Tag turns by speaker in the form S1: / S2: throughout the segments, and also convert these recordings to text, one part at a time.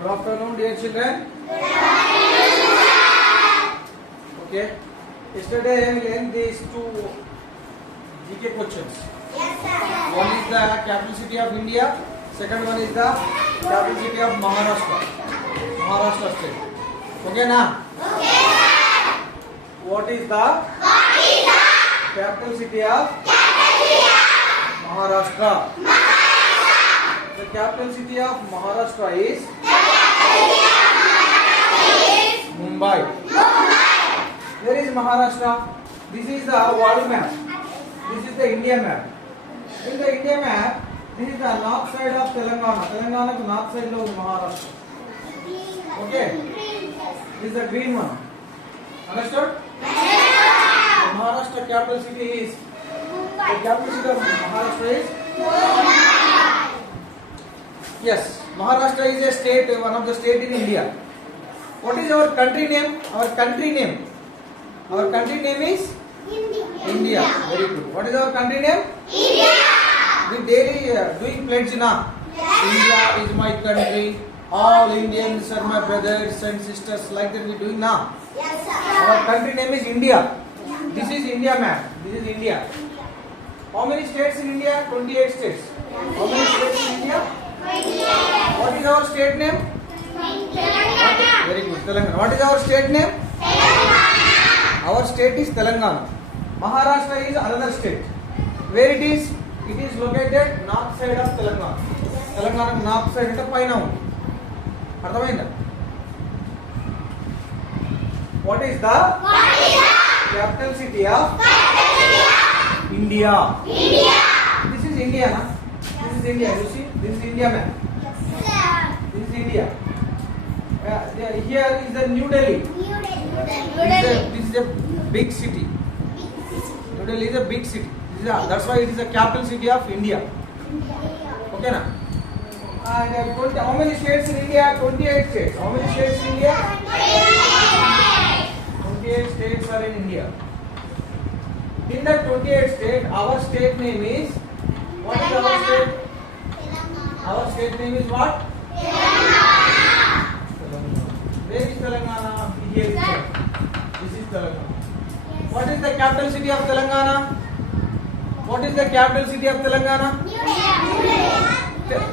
S1: Good afternoon, dear children. Good afternoon, sir. Okay. Yesterday we learned these two GK questions. Yes, sir. One is the capital city of India. Second one is the capital city of Maharashtra. Maharashtra state. Okay, na? Okay, sir. What is the capital city of Maharashtra? The capital city of Maharashtra is Mumbai. Mumbai. Maharashtra? This is the world map. This is the India map. In the India map, this is the north side of Telangana. Telangana is north side of Maharashtra. Okay. This is the green one. Understood? Yeah. Maharashtra capital city is Mumbai. The capital city of Maharashtra is Mumbai. Yes, Maharashtra is a state, one of the state in India. What is our country name? Our country name. Our country name is India. India. Very good. What is our country name? India. We daily uh, doing pledge na. India is my country. All Indians are my brothers and sisters. Like that we doing now. Yes, sir. Our country name is India. This is India, ma'am. This is India. How many states in India? 28 states. How many states Telangana. What is our state name? Telangana. Our state is Telangana. Maharashtra is another state. Where it is? It is located north side of Telangana. Telangana north side అంటే పైన ఉంది అర్థమైందా what is the capital city of India this is India this is India this is India ma'am this is India Yeah, here is a New Delhi. New Delhi. New Delhi. This is a big city. New Delhi is a big city. This is a, that's why it is the capital city of India. Okay, na? And uh, 20, how many states in India? 28 states. How many states in India? 28 states are in India. In the 28 state, our state name is what is our state? Our state name is what? Telangana. Where is Telangana? Here is This is Telangana. What is the capital city of Telangana? What is the capital city of Telangana? New Delhi.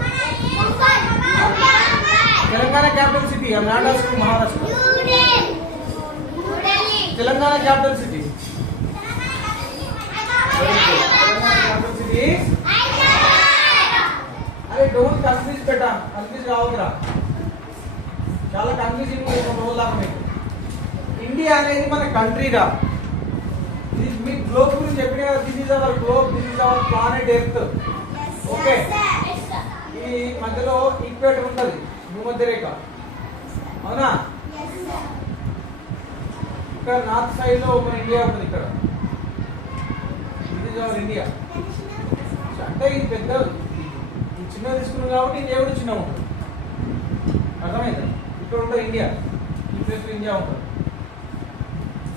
S1: Telangana capital city. I'm not asking Maharashtra. New Delhi. Telangana capital city. Telangana capital city is. अरे don't confuse बेटा confuse रहोगे చాలా confusing India అనేది మన country రా మీ globe గురించి చెప్పిన కదా this is our globe this is our planet earth okay ఈ మధ్యలో ఈక్వేటర్ ఉంటుంది రేఖ అవునా ఇక్కడ నార్త్ సైడ్ లో మన ఇండియా ఉంటుంది ఇక్కడ దిస్ ఇస్ అవర్ ఇండియా అంటే ఇది పెద్ద చిన్న తీసుకున్నాం కాబట్టి ఇది ఎవరు చిన్న ఉంటుంది అర్థమైందా టొరంటో ఇండియా ఈ ప్లేస్లో ఇండియా ఉంటుంది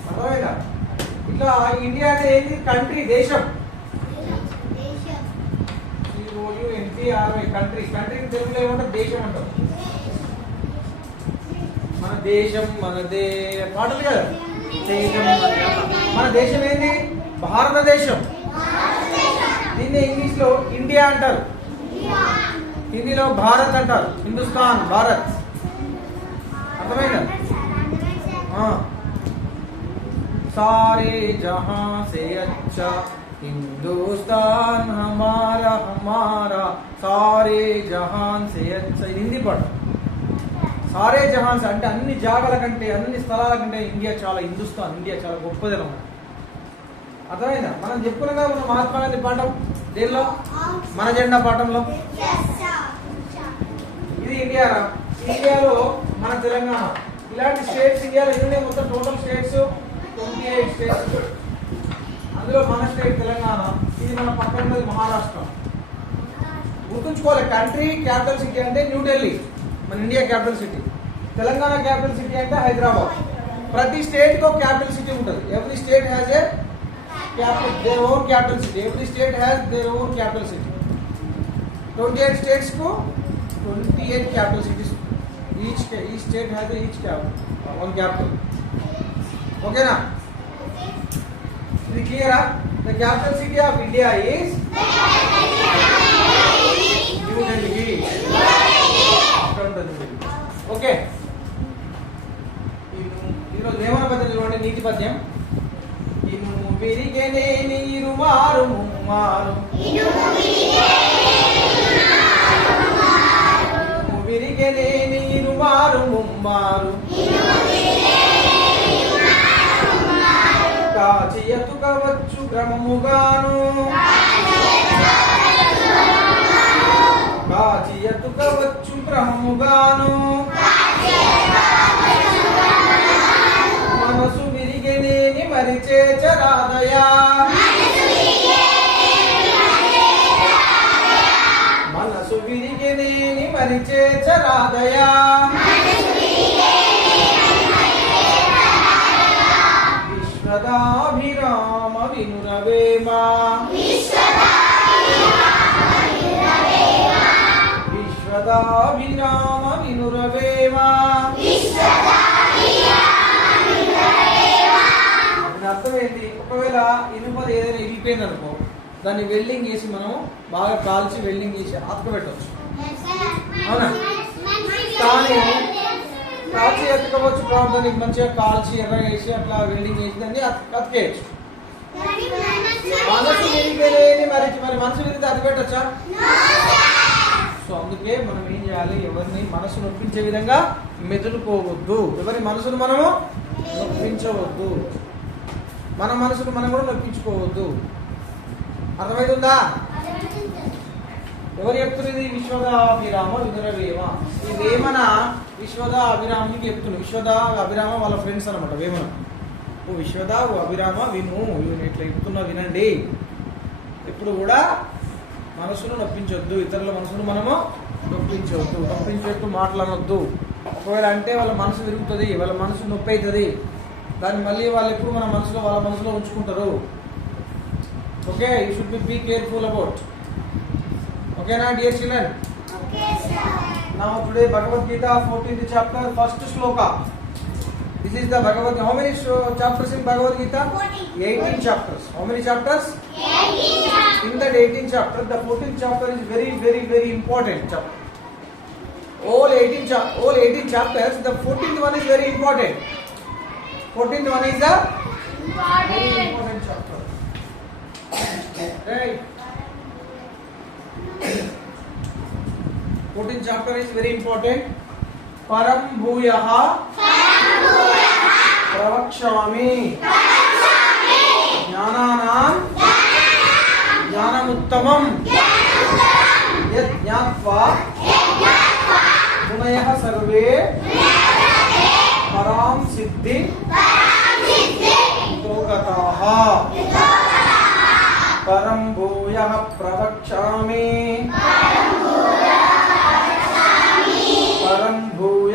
S1: అర్థమైందా ఇట్లా ఇండియా అంటే ఏంటి కంట్రీ దేశం ఎన్టీఆర్ఐ కంట్రీ కంట్రీ తెలుగులో ఏమంటారు దేశం అంటారు మన దేశం మన దే పాటలు కదా దేశం మన దేశం ఏంటి భారతదేశం దీన్ని ఇంగ్లీష్లో ఇండియా అంటారు హిందీలో భారత్ అంటారు హిందుస్థాన్ భారత్ అర్థమైందా సారే జహా సే అచ్చా హమారా హమారా సారే జహాన్ సే అచ్చా హిందీ పాట సారే జహాన్స్ అంటే అన్ని జాగాల కంటే అన్ని స్థలాల కంటే ఇండియా చాలా హిందుస్థాన్ ఇండియా చాలా గొప్పదనం అర్థమైందా మనం కదా మనం మహాత్మా గాంధీ పాఠం దేనిలో మన జెండా పాఠంలో ఇది ఇండియా ఇండియాలో మన తెలంగాణ ఇలాంటి స్టేట్స్ ఇండియాలో ఇవన్నీ మొత్తం total states twenty eight states అందులో మన స్టేట్ తెలంగాణ ఇది మన పక్కనది మహారాష్ట్ర గుర్తుంచుకోవాలి కంట్రీ క్యాపిటల్ సిటీ అంటే న్యూఢిల్లీ మన India capital city Telangana capital city అంటే హైదరాబాద్ ప్రతి స్టేట్కి ఒక క్యాపిటల్ సిటీ ఉంటుంది every state has a capital their own capital city every state has their own capital city twenty eight స్టేట్స్కు twenty eight capital city cities each ఈ state has each cap one capital ఓకేనా ఇది క్లియరా the capital city of India is New Delhi ఇక్కడ ఉంటుంది okay ఈరోజు వేమన పద్యం చూడండి నీతి పద్యం ఇనుము విరిగెనే నీరు మారు ముమ్మారు ಕುಮಾರು కాచి క్రమముగాను కాచి ఎతుకవచ్చు క్రమముగాను మనసు విరిగినేని చరాదయా మనసు విరిగినేని చరాదయా విశ్వదాభిరామ వినురవేమ విశ్వదాభిరామ వినురవేమ అప్పుడు అర్థమైంది ఒకవేళ ఇనుపది ఏదైనా ఇగిపోయింది అనుకో దాన్ని వెల్డింగ్ చేసి మనం బాగా కాల్చి వెల్డింగ్ చేసి పెట్టవచ్చు అవునా కానీ కాల్చి ఎత్తుకోవచ్చు బాగుంటుంది మంచిగా కాల్చి ఎర్ర వేసి అట్లా వెల్డింగ్ చేసి దాన్ని అతికేయచ్చు మనసు విరిగిపోయి మరి మరి మనసు విరిగితే అది పెట్టచ్చా సో అందుకే మనం ఏం చేయాలి ఎవరిని మనసు నొప్పించే విధంగా మెదులుకోవద్దు ఎవరి మనసును మనము నొప్పించవద్దు మన మనసును మనం కూడా నొప్పించుకోవద్దు అర్థమైతుందా ఎవరు చెప్తున్నది విశ్వదాభిరామ విదురవేమ ఈ వేమన విశ్వద అభిరామికి చెప్తున్నాడు విశ్వద అభిరామ వాళ్ళ ఫ్రెండ్స్ అనమాట వేమన ఓ విశ్వద ఓ అభిరామ విను ఇవన్నీ ఇట్లా చెప్తున్నా వినండి ఎప్పుడు కూడా మనసును నొప్పించొద్దు ఇతరుల మనసును మనము నొప్పించవద్దు నొప్పించేట్టు మాట్లాడొద్దు ఒకవేళ అంటే వాళ్ళ మనసు తిరుగుతుంది వాళ్ళ మనసు నొప్పి అవుతుంది దాన్ని మళ్ళీ వాళ్ళు ఎప్పుడు మన మనసులో వాళ్ళ మనసులో ఉంచుకుంటారు okay you should be be careful about ఓకేనా dear children Now today Bhagavad Gita 14th chapter first shloka This is the Bhagavad How many chapters in Bhagavad Gita? 14. 18 chapters. How many chapters? 18 In that 18 chapter, the 14th chapter is very very very important chapter. All 18 chapter all 18 chapters, the 14th one is very important. 14th one is the important, very important chapter. Right. 14th chapter is very important परम भूयः प्रवक्ष्यामि ज्ञानानां ज्ञानमुत्तमं यत् सर्वे परां सिद्धि तो गताः परं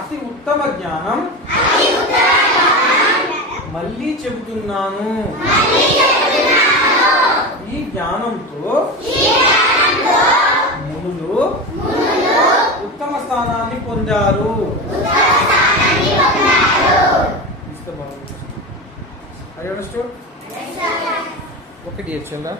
S1: అతి ఉత్తమ జ్ఞానం మళ్ళీ చెబుతున్నాను ఈ జ్ఞానంతో మునులు ఉత్తమ స్థానాన్ని పొందారు ఒకటి వచ్చిందా